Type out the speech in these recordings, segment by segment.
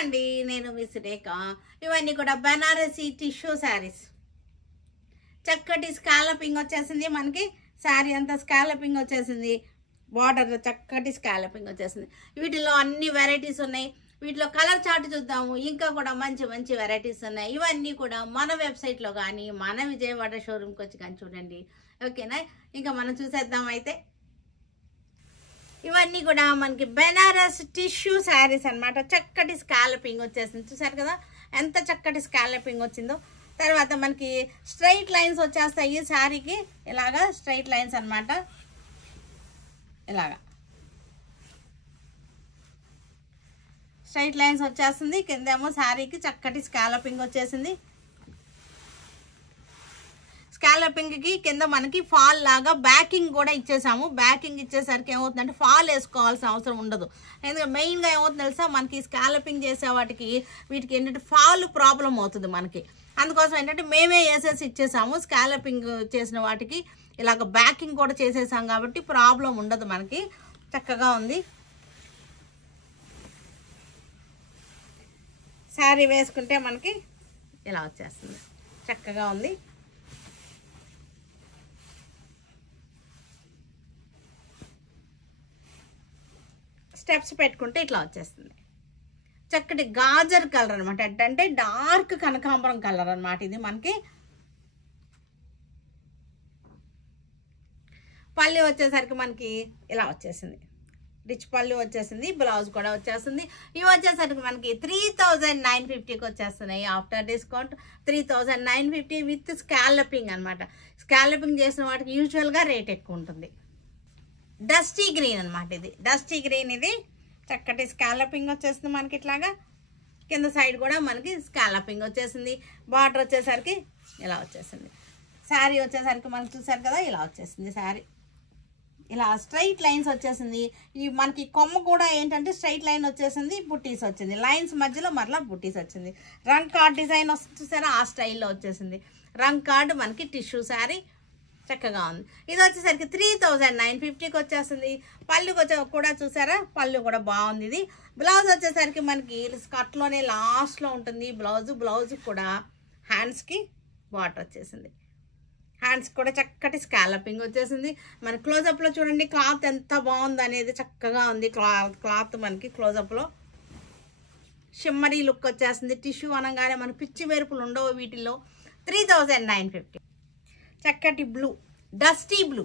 అండి, నేను మీ సురేఖ. ఇవన్నీ కూడా బనారసి టిష్యూ శారీస్. చక్కటి స్కాలపింగ్ వచ్చేసింది మనకి. శారీ అంతా స్కాలపింగ్ వచ్చేసింది. బార్డర్ చక్కటి స్కాలపింగ్ వచ్చేసింది. వీటిలో అన్ని వెరైటీస్ ఉన్నాయి. వీటిలో కలర్ చార్ట్ చూద్దాము. ఇంకా కూడా మంచి మంచి వెరైటీస్ ఉన్నాయి. ఇవన్నీ కూడా మన వెబ్సైట్లో కానీ మన విజయవాడ షోరూమ్కి వచ్చి కానీ చూడండి. ఓకేనా? ఇంకా మనం చూసేద్దాం. అయితే ఇవన్నీ కూడా మనకి బెనారస్ టిష్యూ శారీస్ అనమాట. చక్కటి స్కాలపింగ్ వచ్చేసింది. చూసారు కదా ఎంత చక్కటి స్కాలపింగ్ వచ్చిందో. తర్వాత మనకి స్ట్రైట్ లైన్స్ వచ్చేస్తాయి శారీకి. ఇలాగా స్ట్రైట్ లైన్స్ అనమాట. ఇలాగా స్ట్రైట్ లైన్స్ వచ్చేస్తుంది. కిందేమో శారీకి చక్కటి స్కాలపింగ్ వచ్చేసింది. స్కాలపింగ్కి కింద మనకి ఫాల్ లాగా బ్యాకింగ్ కూడా ఇచ్చేసాము. బ్యాకింగ్ ఇచ్చేసరికి ఏమవుతుందంటే ఫాల్ వేసుకోవాల్సిన అవసరం ఉండదు. ఎందుకంటే మెయిన్గా ఏమవుతుంది తెలుసా, మనకి స్కాలపింగ్ చేసే వీటికి ఏంటంటే ఫాల్ ప్రాబ్లం అవుతుంది మనకి. అందుకోసం ఏంటంటే మేమే వేసేసి ఇచ్చేసాము. స్కాలపింగ్ చేసిన వాటికి ఇలాగ బ్యాకింగ్ కూడా చేసేసాం కాబట్టి ప్రాబ్లం ఉండదు మనకి. చక్కగా ఉంది. శారీ వేసుకుంటే మనకి ఇలా వచ్చేస్తుంది. చక్కగా ఉంది. స్టెప్స్ పెట్టుకుంటే ఇట్లా వచ్చేస్తుంది. చక్కటి గాజర్ కలర్ అనమాట. అంటే డార్క్ కనకాంబరం కలర్ అనమాట. ఇది మనకి పళ్ళు వచ్చేసరికి మనకి ఇలా వచ్చేసింది. రిచ్ పళ్ళు వచ్చేసింది. బ్లౌజ్ కూడా వచ్చేస్తుంది. ఇవి వచ్చేసరికి మనకి 3950కి వచ్చేస్తున్నాయి. ఆఫ్టర్ డిస్కౌంట్ 3950 విత్ స్కాలపింగ్ అనమాట. స్కాలపింగ్ చేసిన వాటికి యూజువల్గా రేట్ ఎక్కువ ఉంటుంది. డస్టీ గ్రీన్ అనమాట. ఇది డస్టీ గ్రీన్. ఇది చక్కటి స్కాలపింగ్ వచ్చేస్తుంది మనకి. ఇట్లాగా కింద సైడ్ కూడా మనకి స్కాలపింగ్ వచ్చేసింది. బార్డర్ వచ్చేసరికి ఇలా వచ్చేసింది. శారీ వచ్చేసరికి మనకి చూసారు కదా ఇలా వచ్చేసింది. శారీ ఇలా స్ట్రైట్ లైన్స్ వచ్చేసింది. ఈ మనకి కొమ్మ కూడా ఏంటంటే స్ట్రైట్ లైన్ వచ్చేసింది. బుట్టీస్ వచ్చింది. లైన్స్ మధ్యలో మరలా బుట్టీస్ వచ్చింది. రంగ్ కార్డ్ డిజైన్ వస్తుంది చూసారా, ఆ స్టైల్లో వచ్చేసింది. రంగ్ కార్డ్ మనకి టిష్యూ శారీ. చక్కగా ఉంది. ఇది వచ్చేసరికి 3950కి వచ్చేస్తుంది. పళ్ళు కూడా చూసారా, పళ్ళు కూడా బాగుంది. ఇది బ్లౌజ్ వచ్చేసరికి మనకి స్కర్ట్లోనే లాస్ట్లో ఉంటుంది బ్లౌజ్ కూడా హ్యాండ్స్కి బార్డర్ వచ్చేసింది. హ్యాండ్స్ కూడా చక్కటి స్కాలపింగ్ వచ్చేసింది. మన క్లోజప్లో చూడండి క్లాత్ ఎంత బాగుంది అనేది. చక్కగా ఉంది క్లాత్ మనకి క్లోజప్లో. షిమ్మరీ లుక్ వచ్చేస్తుంది. టిష్యూ అనగానే మనకి పిచ్చి మెరుపులు ఉండవు వీటిల్లో. 3950. చక్కటి బ్లూ, డస్టీ బ్లూ.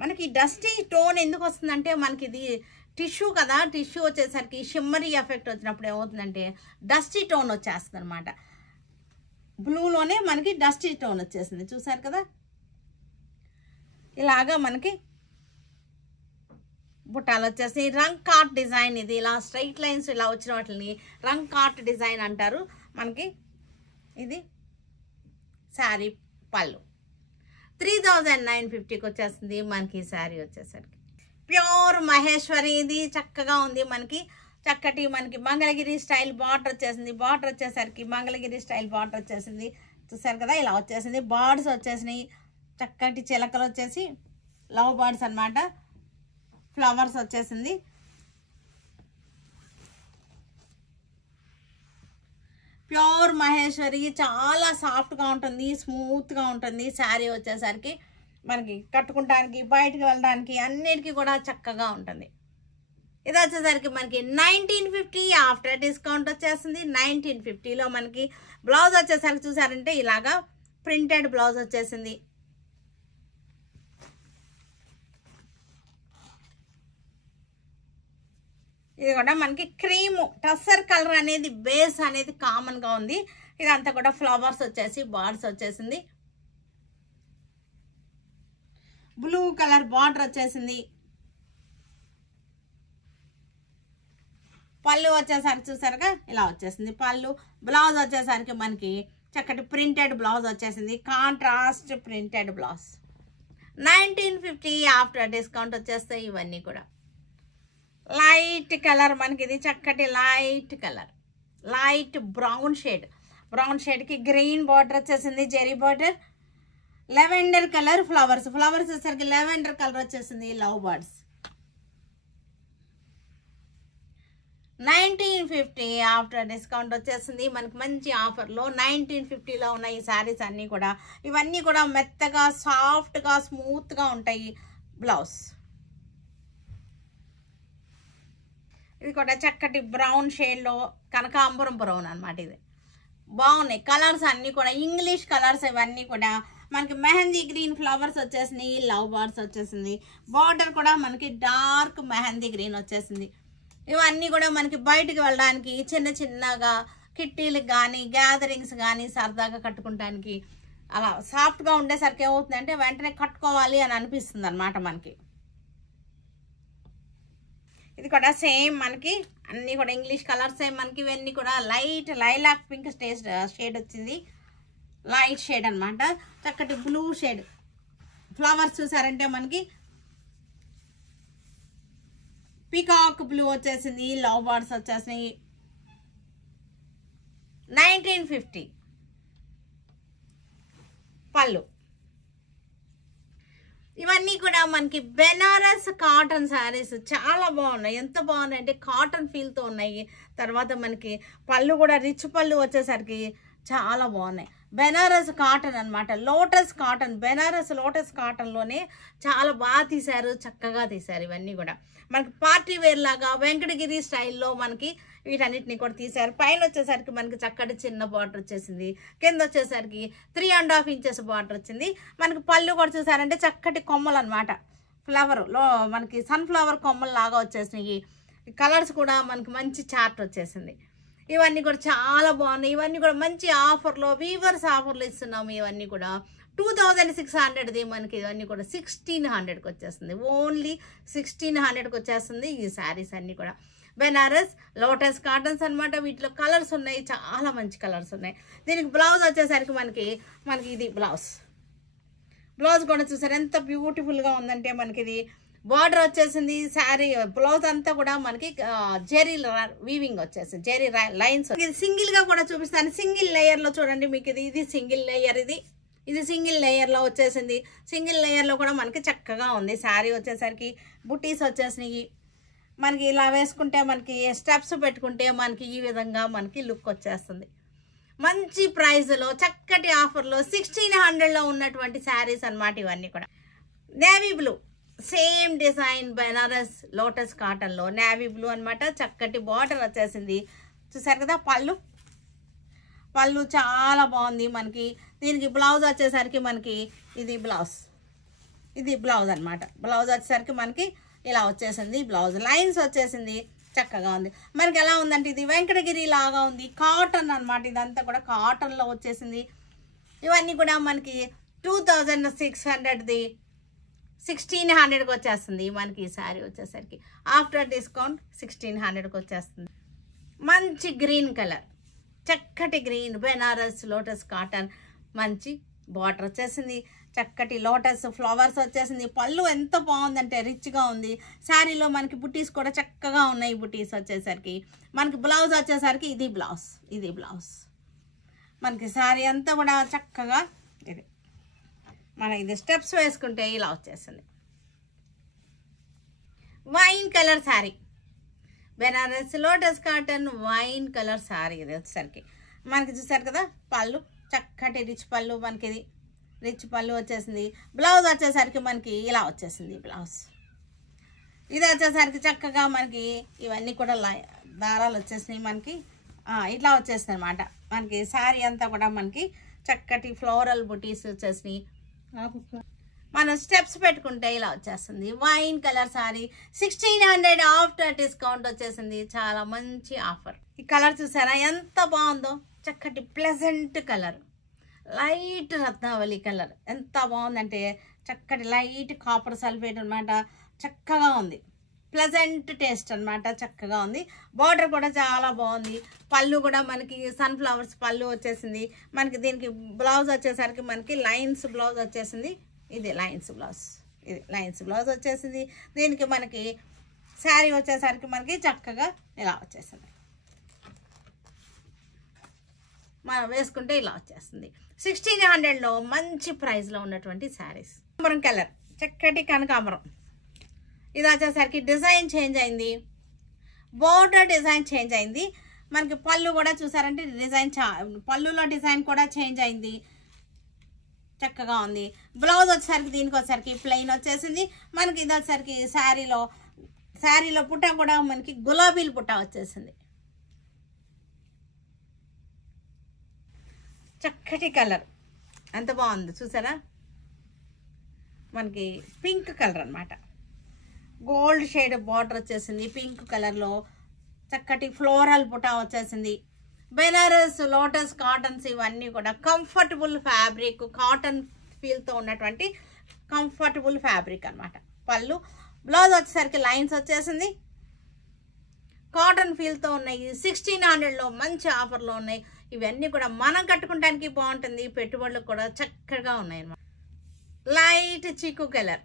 మనకి డస్టీ టోన్ ఎందుకు వస్తుందంటే మనకి ఇది టిష్యూ కదా. టిష్యూ వచ్చేసరికి షిమ్మరీ ఎఫెక్ట్ వచ్చినప్పుడు ఏమవుతుందంటే డస్టీ టోన్ వచ్చేస్తుంది అనమాట. బ్లూలోనే మనకి డస్టీ టోన్ వచ్చేసింది. చూసారు కదా ఇలాగా మనకి బుట్టాలు వచ్చేసి రంగ్ కార్ట్ డిజైన్. ఇది ఇలా స్ట్రైట్ లైన్స్ ఇలా వచ్చిన వాటిని రంగ్ కార్ట్ డిజైన్ అంటారు మనకి. ఇది శారీ పళ్ళు 3950కి వచ్చేస్తుంది మనకి. శారీ వచ్చేసరికి ప్యూర్ మహేశ్వరి. ఇది చక్కగా ఉంది మనకి. చక్కటి మనకి మంగళగిరి స్టైల్ బార్డర్ వచ్చేసింది. బార్డర్ వచ్చేసరికి మంగళగిరి స్టైల్ బార్డర్ వచ్చేసింది. చూసారు కదా ఇలా వచ్చేసింది. బర్డ్స్ వచ్చేసినాయి. చక్కటి చిలకలు వచ్చేసి లవ్ బర్డ్స్ అనమాట. ఫ్లవర్స్ వచ్చేసింది. ప్యూర్ మహేశ్వరి. చాలా సాఫ్ట్గా ఉంటుంది, స్మూత్గా ఉంటుంది. శారీ వచ్చేసరికి మనకి కట్టుకుంటానికి బయటకు వెళ్ళడానికి అన్నిటికీ కూడా చక్కగా ఉంటుంది. ఇది వచ్చేసరికి మనకి 1950 ఆఫ్టర్ డిస్కౌంట్ వచ్చేస్తుంది. 1950లో మనకి బ్లౌజ్ వచ్చేసరికి చూసారంటే ఇలాగా ప్రింటెడ్ బ్లౌజ్ వచ్చేసింది. ఇది కూడా మనకి క్రీము టస్సర్ కలర్ అనేది బేస్ అనేది కామన్గా ఉంది. ఇదంతా కూడా ఫ్లవర్స్ వచ్చేసి బార్డర్స్ వచ్చేసింది. బ్లూ కలర్ బార్డర్ వచ్చేసింది. పళ్ళు వచ్చేసరికి చూసారుగా ఇలా వచ్చేసింది పళ్ళు. బ్లౌజ్ వచ్చేసరికి మనకి చక్కటి ప్రింటెడ్ బ్లౌజ్ వచ్చేసింది. Contrast printed blouse. 1950 after discount వచ్చేస్తాయి ఇవన్నీ కూడా. లైట్ కలర్ మనకి. ఇది చక్కటి light colour, light brown shade. Brown షేడ్కి గ్రీన్ బార్డర్ వచ్చేసింది. Zari border. Lavender colour flowers వచ్చేసరికి లెవెండర్ కలర్ వచ్చేసింది. Love birds. 1950 ఆఫ్టర్ డిస్కౌంట్ వచ్చేసింది మనకి మంచి ఆఫర్లో 1950లో ఉన్న ఈ శారీస్ అన్నీ కూడా. ఇవన్నీ కూడా మెత్తగా సాఫ్ట్గా స్మూత్గా ఉంటాయి. బ్లౌజ్ ఇది కూడా చక్కటి బ్రౌన్ షేడ్లో కనకాంబరం బ్రౌన్ అనమాట. ఇది బాగున్నాయి కలర్స్ అన్నీ కూడా ఇంగ్లీష్ కలర్స్. ఇవన్నీ కూడా మనకి మెహందీ గ్రీన్ ఫ్లవర్స్ వచ్చేసినాయి, లవ్ బర్డ్స్ వచ్చేసింది. బార్డర్ కూడా మనకి డార్క్ మెహందీ గ్రీన్ వచ్చేసింది. ఇవన్నీ కూడా మనకి బయటికి వెళ్ళడానికి చిన్న చిన్నగా కిట్టీలకు కానీ గ్యాదరింగ్స్ కానీ సరదాగా కట్టుకుంటానికి అలా సాఫ్ట్గా ఉండేసరికి ఏమవుతుందంటే వెంటనే కట్టుకోవాలి అని అనిపిస్తుంది అనమాట మనకి. ఇది కూడా సేమ్ మనకి అన్నీ కూడా ఇంగ్లీష్ కలర్స్ సేమ్ మనకి. ఇవన్నీ కూడా లైట్ లైలాక్ పింక్ షేడ్ వచ్చింది. లైట్ షేడ్ అనమాట. చక్కటి బ్లూ షేడ్ ఫ్లవర్స్ చూసారంటే మనకి పీకాక్ బ్లూ వచ్చేసింది. లవ్ బర్డ్స్ వచ్చేసినాయి. 1950 పళ్ళు. ఇవన్నీ కూడా మనకి బెనారస్ కాటన్ శారీస్ చాలా బాగున్నాయి. ఎంత బాగున్నాయి అంటే కాటన్ ఫీల్తో ఉన్నాయి. తర్వాత మనకి పళ్ళు కూడా రిచ్ పళ్ళు వచ్చేసరికి చాలా బాగున్నాయి. బెనారస్ కాటన్ అనమాట. లోటస్ కాటన్, బెనారస్ లోటస్ కాటన్లోనే చాలా బాగా తీశారు, చక్కగా తీశారు. ఇవన్నీ కూడా మనకి పార్టీ వేర్ లాగా వెంకటగిరి స్టైల్లో మనకి వీటన్నిటిని కూడా తీశారు. పైన వచ్చేసరికి మనకి చక్కటి చిన్న బార్డర్ వచ్చేసింది. కింద వచ్చేసరికి 3.5 ఇంచెస్ బార్డర్ వచ్చింది. మనకి పళ్ళు కూడా చూసారంటే చక్కటి కొమ్మలు అనమాట. ఫ్లవర్లో మనకి సన్ఫ్లవర్ కొమ్మలు లాగా వచ్చేసినాయి. కలర్స్ కూడా మనకి మంచి చార్ట్ వచ్చేసింది. ఇవన్నీ కూడా చాలా బాగున్నాయి. ఇవన్నీ కూడా మంచి ఆఫర్లో వీవర్స్ ఆఫర్లో ఇస్తున్నాము. ఇవన్నీ కూడా 2600ది మనకి. ఇవన్నీ కూడా 1600కి వచ్చేస్తుంది. ఓన్లీ 1600కి వచ్చేస్తుంది ఈ శారీస్ అన్నీ కూడా. బెనారస్ లోటస్ కాటన్స్ అనమాట. వీటిలో కలర్స్ ఉన్నాయి, చాలా మంచి కలర్స్ ఉన్నాయి. దీనికి బ్లౌజ్ వచ్చేసరికి మనకి ఇది బ్లౌజ్ కూడా చూసారు ఎంత బ్యూటిఫుల్గా ఉందంటే మనకి. ఇది బార్డర్ వచ్చేసింది. శారీ బ్లౌజ్ అంతా కూడా మనకి జెరీ వీవింగ్ వచ్చేసింది, జెరీ లైన్స్. ఇది సింగిల్గా కూడా చూపిస్తాను. సింగిల్ లేయర్లో చూడండి మీకు. ఇది సింగిల్ లేయర్. ఇది సింగిల్ లేయర్లో వచ్చేసింది. సింగిల్ లేయర్లో కూడా మనకి చక్కగా ఉంది. శారీ వచ్చేసరికి బుటీస్ వచ్చేసినాయి. మనకి ఇలా వేసుకుంటే మనకి స్టెప్స్ పెట్టుకుంటే మనకి ఈ విధంగా మనకి లుక్ వచ్చేస్తుంది. మంచి ప్రైజ్లో చక్కటి ఆఫర్లో 1600లో ఉన్నటువంటి శారీస్ అనమాట ఇవన్నీ కూడా. Navy blue same design Banaras lotus కాటన్లో నేవీ బ్లూ అనమాట. చక్కటి బార్డర్ వచ్చేసింది. చూసారు కదా పళ్ళు చాలా బాగుంది మనకి. దీనికి బ్లౌజ్ వచ్చేసరికి మనకి ఇది బ్లౌజ్ అనమాట. బ్లౌజ్ వచ్చేసరికి మనకి ఇలా వచ్చేసింది. బ్లౌజ్ లైన్స్ వచ్చేసింది, చక్కగా ఉంది. మనకి ఎలా ఉందంటే ఇది వెంకటగిరి లాగా ఉంది. కాటన్ అనమాట. ఇదంతా కూడా కాటన్లో వచ్చేసింది. ఇవన్నీ కూడా మనకి 2600ది 1600కి వచ్చేస్తుంది మనకి ఈ శారీ వచ్చేసరికి. ఆఫ్టర్ డిస్కౌంట్ 1600కి వచ్చేస్తుంది. మంచి గ్రీన్ కలర్, చక్కటి గ్రీన్ బెనారస్ లోటస్ కాటన్. మంచి బార్డర్ వచ్చేసింది. చక్కటి లోటస్ ఫ్లవర్స్ వచ్చేసింది. పళ్ళు ఎంత బాగుందంటే రిచ్గా ఉంది. శారీలో మనకి బుటీస్ కూడా చక్కగా ఉన్నాయి. బుటీస్ వచ్చేసరికి మనకి బ్లౌజ్ వచ్చేసరికి ఇది బ్లౌజ్ మనకి. శారీ అంతా కూడా చక్కగా ఇది స్టెప్స్ వేసుకుంటే ఇలా వచ్చేసింది. Wine colour sari, Banaras lotus cotton wine colour sari. ఇది వచ్చేసరికి మనకి చూసారు కదా పళ్ళు చక్కటి రిచ్ పళ్ళు. మనకి ఇది రిచ్ పళ్ళు వచ్చేసింది. బ్లౌజ్ వచ్చేసరికి మనకి ఇలా వచ్చేసింది బ్లౌజ్. ఇది వచ్చేసరికి చక్కగా మనకి ఇవన్నీ కూడా దారాలు వచ్చేసినాయి మనకి. ఇట్లా వచ్చేసింది అనమాట మనకి. శారీ అంతా కూడా మనకి చక్కటి ఫ్లోరల్ బుటీస్ వచ్చేసినాయి. మనం స్టెప్స్ పెట్టుకుంటే ఇలా వచ్చేస్తుంది. Wine colour sari 1600 after discount వచ్చేసింది. చాలా మంచి ఆఫర్. ఈ కలర్ చూసారా ఎంత బాగుందో. చక్కటి ప్లెజెంట్ కలర్, లైట్ రత్నావళి కలర్. ఎంత బాగుందంటే చక్కటి లైట్ కాపర్ సల్ఫేట్ అనమాట. చక్కగా ఉంది. ప్లెజెంట్ టేస్ట్ అనమాట. చక్కగా ఉంది. బార్డర్ కూడా చాలా బాగుంది. పళ్ళు కూడా మనకి సన్ఫ్లవర్స్ పళ్ళు వచ్చేసింది మనకి. దీనికి బ్లౌజ్ వచ్చేసరికి మనకి లైన్స్ బ్లౌజ్ వచ్చేసింది. ఇది లైన్స్ బ్లౌజ్ వచ్చేసింది. దీనికి మనకి శారీ వచ్చేసరికి మనకి చక్కగా ఇలా వచ్చేసింది. మనం వేసుకుంటే ఇలా వచ్చేస్తుంది. 1600లో మంచి ప్రైస్లో ఉన్నటువంటి శారీస్. కనకాంబరం కలర్, చక్కటి కనకాంబరం. ఇది వచ్చేసరికి డిజైన్ చేంజ్ అయింది. బోర్డర్ డిజైన్ చేంజ్ అయింది. మనకి పళ్ళు కూడా చూసారంటే డిజైన్ పళ్ళులో డిజైన్ కూడా చేంజ్ అయింది, చక్కగా ఉంది. బ్లౌజ్ వచ్చేసరికి దీనికి వచ్చేసరికి ప్లెయిన్ వచ్చేసింది. మనకి ఇది వచ్చేసరికి శారీలో పుట్ట కూడా మనకి గులాబీలు పుట్ట వచ్చేసింది. చక్కటి కలర్ ఎంత బాగుంది చూసారా, మనకి పింక్ కలర్ అన్నమాట. గోల్డ్ షేడ్ బార్డర్ వచ్చేసింది పింక్ కలర్లో, చక్కటి ఫ్లోరల్ పుటా వచ్చేసింది. బెనారస్ లోటస్ కాటన్స్ ఇవన్నీ కూడా కంఫర్టబుల్ ఫ్యాబ్రిక్, కాటన్ ఫీల్తో ఉన్నటువంటి కంఫర్టబుల్ ఫ్యాబ్రిక్ అనమాట. పళ్ళు బ్లౌజ్ వచ్చేసరికి లైన్స్ వచ్చేసింది. కాటన్ ఫీల్తో ఉన్నాయి. 1600లో మంచి ఆఫర్లో ఉన్నాయి. ఇవన్నీ కూడా మనం కట్టుకోవడానికి బాగుంటుంది, పెట్టుబడులకు కూడా చక్కగా ఉన్నాయి అన్నమాట. లైట్ చిక్కు కలర్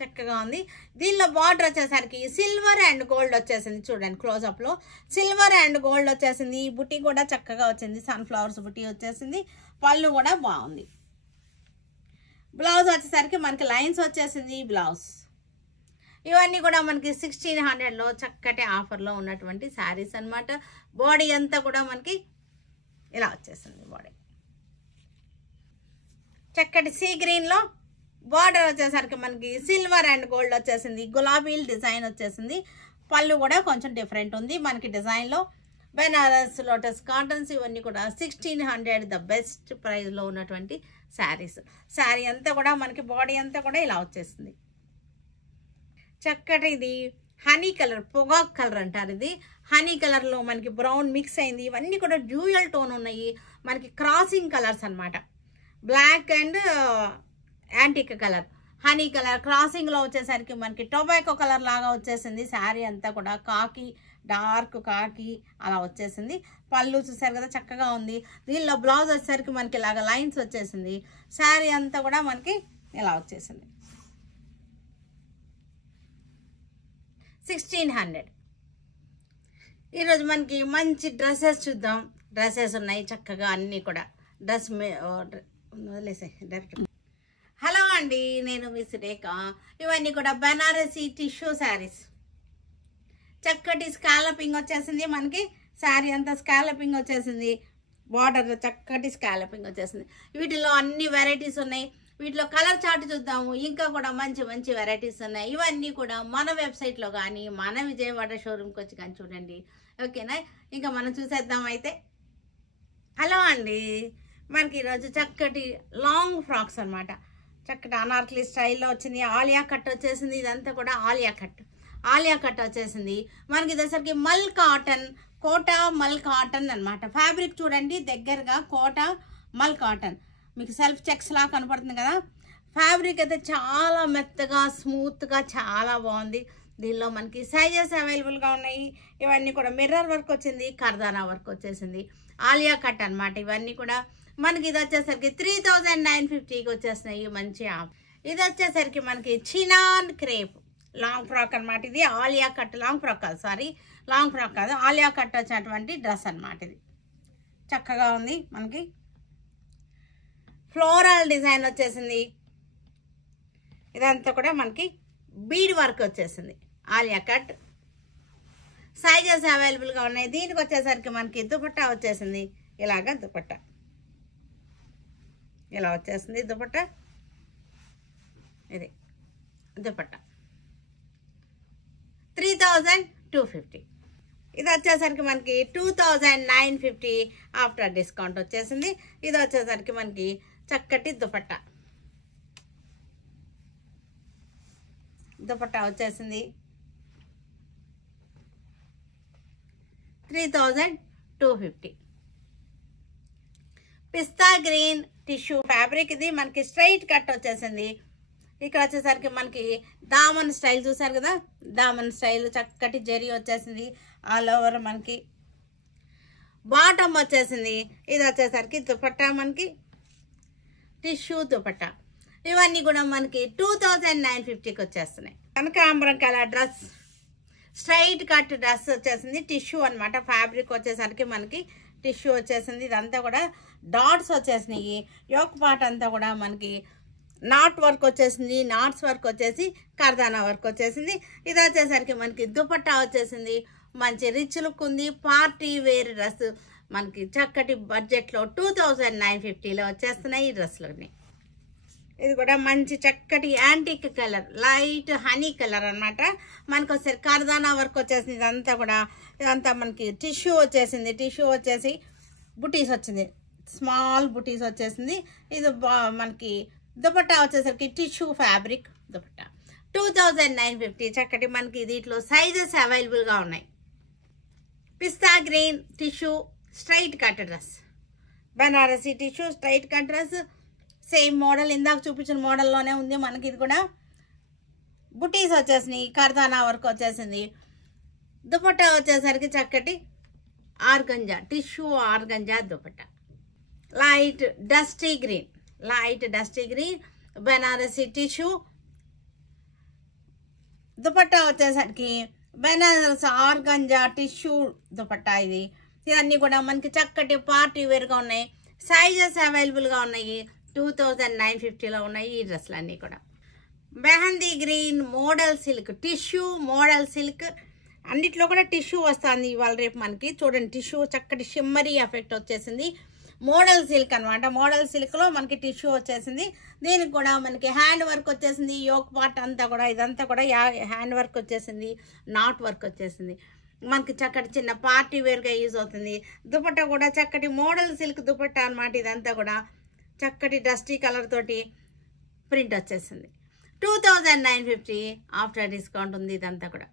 చక్కగా ఉంది. దీనిలో బార్డర్ వచ్చేసరికి సిల్వర్ అండ్ గోల్డ్ వచ్చేసింది. చూడండి క్లోజప్లో సిల్వర్ అండ్ గోల్డ్ వచ్చేసింది. ఈ బుట్టి కూడా చక్కగా వచ్చింది, సన్ఫ్లవర్స్ బుట్టి వచ్చేసింది. పళ్ళు కూడా బాగుంది. బ్లౌజ్ వచ్చేసరికి మనకి లైన్స్ వచ్చేసింది బ్లౌజ్. ఇవన్నీ కూడా మనకి 1600లో చక్కటి ఆఫర్లో ఉన్నటువంటి శారీస్ అన్నమాట. బాడీ అంతా కూడా మనకి ఇలా వచ్చేసింది. బాడీ చక్కటి సీ గ్రీన్లో బార్డర్ వచ్చేసరికి మనకి సిల్వర్ అండ్ గోల్డ్ వచ్చేసింది. గులాబీల్ డిజైన్ వచ్చేసింది. పళ్ళు కూడా కొంచెం డిఫరెంట్ ఉంది మనకి డిజైన్లో. బెనారస్ లోటస్ కాటన్స్ ఇవన్నీ కూడా 1600 ద బెస్ట్ ప్రైస్లో ఉన్నటువంటి శారీస్. శారీ అంతా కూడా మనకి బాడీ అంతా కూడా ఇలా వచ్చేసింది. చక్కటి ఇది హనీ కలర్, పొగాక్ కలర్ అంటారు. ఇది హనీ కలర్లో మనకి బ్రౌన్ మిక్స్ అయింది. ఇవన్నీ కూడా డ్యూయల్ టోన్ ఉన్నాయి, మనకి క్రాసింగ్ కలర్స్ అన్నమాట. Black and antique colour, honey colour క్రాసింగ్లో వచ్చేసరికి మనకి టొబాకో కలర్ లాగా వచ్చేసింది. శారీ అంతా కూడా కాకి, డార్క్ కాకి అలా వచ్చేసింది. పళ్ళు చూసారు కదా చక్కగా ఉంది. దీనిలో బ్లౌజ్ వచ్చేసరికి మనకి ఇలాగ లైన్స్ వచ్చేసింది. శారీ అంతా కూడా మనకి ఇలా వచ్చేసింది. 1600. ఈరోజు మనకి మంచి డ్రెస్సెస్ చూద్దాం. డ్రెస్సెస్ ఉన్నాయి చక్కగా అన్నీ కూడా. డ్రెస్ వదిలేసే డైరెక్ట్. హలో అండి, నేను మీ సురేఖ. ఇవన్నీ కూడా బనారసి టిష్యూ శారీస్. చక్కటి స్కాలపింగ్ వచ్చేసింది మనకి. శారీ అంతా స్కాలపింగ్ వచ్చేసింది. బార్డర్ చక్కటి స్కాలపింగ్ వచ్చేసింది. వీటిలో అన్ని వెరైటీస్ ఉన్నాయి. వీటిలో కలర్ చార్ట్ చూద్దాము. ఇంకా కూడా మంచి మంచి వెరైటీస్ ఉన్నాయి. ఇవన్నీ కూడా మన వెబ్సైట్లో కానీ మన విజయవాడ షోరూమ్కి వచ్చి కానీ చూడండి. ఓకేనా, ఇంకా మనం చూసేద్దాం అయితే. హలో అండి, మనకి ఈరోజు చక్కటి లాంగ్ ఫ్రాక్స్ అనమాట. చక్కటి అనార్కలి స్టైల్లో వచ్చింది. ఆలియా కట్ వచ్చేసింది. ఇదంతా కూడా ఆలియా కట్ వచ్చేసింది. మనకి దసరికి మల్ కాటన్, కోటా మల్ కాటన్ అనమాట. ఫ్యాబ్రిక్ చూడండి దగ్గరగా, కోటా మల్ కాటన్. మీకు సెల్ఫ్ చెక్స్ లా కనపడుతుంది కదా. ఫ్యాబ్రిక్ అయితే చాలా మెత్తగా స్మూత్గా చాలా బాగుంది. దీనిలో మనకి సైజెస్ అవైలబుల్గా ఉన్నాయి. ఇవన్నీ కూడా మిర్రర్ వర్క్ వచ్చింది, కర్దానా వర్క్ వచ్చేసింది. ఆలియా కట్ అనమాట. ఇవన్నీ కూడా మనకి ఇది వచ్చేసరికి 3950కి వచ్చేస్తున్నాయి. మంచి ఇది వచ్చేసరికి మనకి చినాన్ క్రేప్ లాంగ్ ఫ్రాక్ అనమాట. ఇది ఆలియా కట్ లాంగ్ ఫ్రాక్ కాదు, లాంగ్ ఫ్రాక్ కాదు, ఆలియా కట్ వచ్చినటువంటి డ్రెస్ అనమాట. ఇది చక్కగా ఉంది. మనకి ఫ్లోరల్ డిజైన్ వచ్చేసింది. ఇదంతా కూడా మనకి బీడ్ వర్క్ వచ్చేసింది. ఆలియా కట్ సైజెస్ అవైలబుల్గా ఉన్నాయి. దీనికి వచ్చేసరికి మనకి దుపట్టా వచ్చేసింది. ఇలాగా దుపట్టా ఇలా వచ్చేసింది. దుపట్టా ఇది దుపట్టా 3250. ఇది వచ్చేసరికి మనకి 2950 ఆఫ్టర్ డిస్కౌంట్ వచ్చేసింది. ఇది వచ్చేసరికి మనకి చక్కటి దుపట్టా వచ్చేసింది. 3250. పిస్తా గ్రీన్ టిష్యూ ఫ్యాబ్రిక్. ఇది మనకి స్ట్రైట్ కట్ వచ్చేసింది. ఇక్కడ వచ్చేసరికి మనకి దామన్ స్టైల్ చూసారు కదా, దామన్ స్టైల్ చక్కటి జరీ వచ్చేసింది. ఆల్ ఓవర్ మనకి బాటమ్ వచ్చేసింది. ఇది వచ్చేసరికి దుపట్టా మనకి టిష్యూ దుపట్టా. ఇవన్నీ కూడా మనకి 2950కి వచ్చేస్తున్నాయి. కనకాంబరం colour dress, straight cut dress వచ్చేసింది. టిష్యూ అనమాట. ఫ్యాబ్రిక్ వచ్చేసరికి మనకి టిష్యూ వచ్చేసింది. ఇదంతా కూడా డాట్స్ వచ్చేసినాయి. యోక్ పార్ట్ అంతా కూడా మనకి నాట్ వర్క్ వచ్చేసింది. నాట్స్ వర్క్ వచ్చేసి కర్దానా వర్క్ వచ్చేసింది. ఇది వచ్చేసరికి మనకి దుపట్టా వచ్చేసింది. మంచి రిచ్ లుక్ ఉంది. పార్టీ వేర్ డ్రెస్ మనకి చక్కటి బడ్జెట్లో 2950లో వచ్చేస్తున్నాయి ఈ డ్రెస్లోని. ఇది కూడా మంచి చక్కటి antique colour, light honey colour అనమాట. మనకు వచ్చేసరికి కర్దానా వర్క్ వచ్చేసింది. ఇదంతా మనకి టిష్యూ వచ్చేసింది. టిష్యూ వచ్చేసి బుటీస్ వచ్చింది, స్మాల్ బుటీస్ వచ్చేసింది. ఇది మనకి దుపట్టా వచ్చేసరికి టిష్యూ ఫ్యాబ్రిక్ దుపట్టా 2950. చక్కటి మనకి దీంట్లో సైజెస్ అవైలబుల్గా ఉన్నాయి. Pista green tissue straight cut dress, Banarasi tissue straight cut dress. Same model, ఇందాక చూపించిన మోడల్లోనే ఉంది మనకి. ఇది కూడా బుటీస్ వచ్చేసినాయి, కర్దానా వర్క్ వచ్చేసింది. దుపట్టా వచ్చేసరికి చక్కటి organza tissue organza dupatta, light dusty green Banarasi tissue. Dupatta వచ్చేసరికి బనారస్ ఆర్గంజా టిష్యూ దుపట్టా. ఇవన్నీ కూడా మనకి చక్కటి పార్టీ వేర్గా ఉన్నాయి. సైజెస్ అవైలబుల్గా ఉన్నాయి. 2950లో ఉన్నాయి ఈ డ్రెస్లు అన్నీ కూడా. Mehndi green model silk tissue, model silk అన్నిట్లో కూడా టిష్యూ వస్తుంది ఇవాళ రేపు మనకి. చూడండి టిష్యూ చక్కటి షిమ్మరీ ఎఫెక్ట్ వచ్చేసింది. మోడల్ సిల్క్ అనమాట. మోడల్ సిల్క్లో మనకి టిష్యూ వచ్చేసింది. దీనికి కూడా మనకి హ్యాండ్ వర్క్ వచ్చేసింది. యోక్ పార్ట్ అంతా కూడా ఇదంతా కూడా హ్యాండ్ వర్క్ వచ్చేసింది, నాట్ వర్క్ వచ్చేసింది. మనకి చక్కటి చిన్న పార్టీ వేర్గా యూజ్ అవుతుంది. దుపట్టా కూడా చక్కటి మోడల్ సిల్క్ దుపట్టా అనమాట. ఇదంతా కూడా చక్కటి డస్టీ కలర్ తోటి ప్రింట్ వచ్చేసింది. 2950 ఆఫ్టర్ డిస్కౌంట్ ఉంది ఇదంతా కూడా.